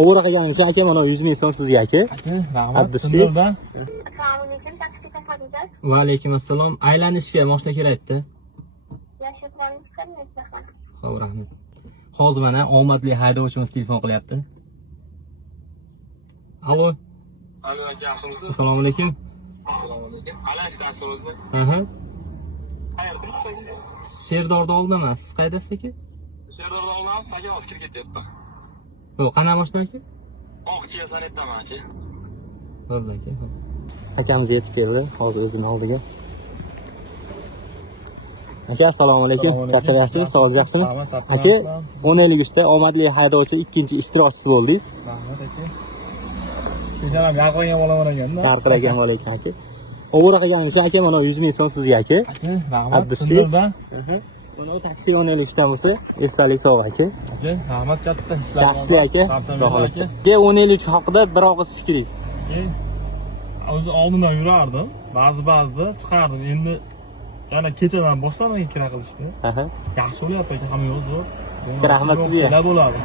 Ovora qilganingiz aka mana 100 ming so'm sizga aka. Aka, rahmat. Abdushi. Sizlardan. Assalomu alaykum, taksi qilasiz? Va alaykum assalom. Aylanishga mashina kerakdi. Yashil qo'lingiz qilmayapti. Xo'p, rahmat. Hozir mana omadli haydovchimiz telefon qilyapti. Alo. Alo aka, yaxshimisiz? Assalomu alaykum. Assalomu alaykum. Alashdansizmi? Aha. Qayerda turibsiz? Sherdorda oldiman. Siz qaydasiz aka? Sherdorda oldingiz, aka hozir kirib ketyapti. Yo'q, qana mashina aka? Oq Kia Soletdaman aka. Bo'ldi aka. Akamiz yetib keldi hozir o'zining oldiga. Aka assalomu alaykum. Charchabyapsizmi? Sog'ingiz yaxshimi? Aka 10:53 da omadli haydovchi ikkinchi ishtirokchisi bo'ldingiz. Rahmat aka. Kechalar yarqiragan bo'laman ekanda. Yarqiragan bola ekan aka. Ovora qilganingiz aka mana 100 ming so'm sizga aka. Aka, rahmat. Abdushi. Sizlardan. Buni taksi 10:53 dan bo'lsa, esdalik sovg'a aka. Aka, rahmat katta. Yaxshi aka. Xudo xolasa. Aka, Aka 10:53 haqida bir og'iz fikringiz. o'zi oldindan yurardim. Ba'zida chiqardim. Endi yana kechadan boshladim kira qilishni. Aha. Yaxshi bo'lyapti aka, hamma yo'q zo'r. Rahmat sizga. Bo'ladi.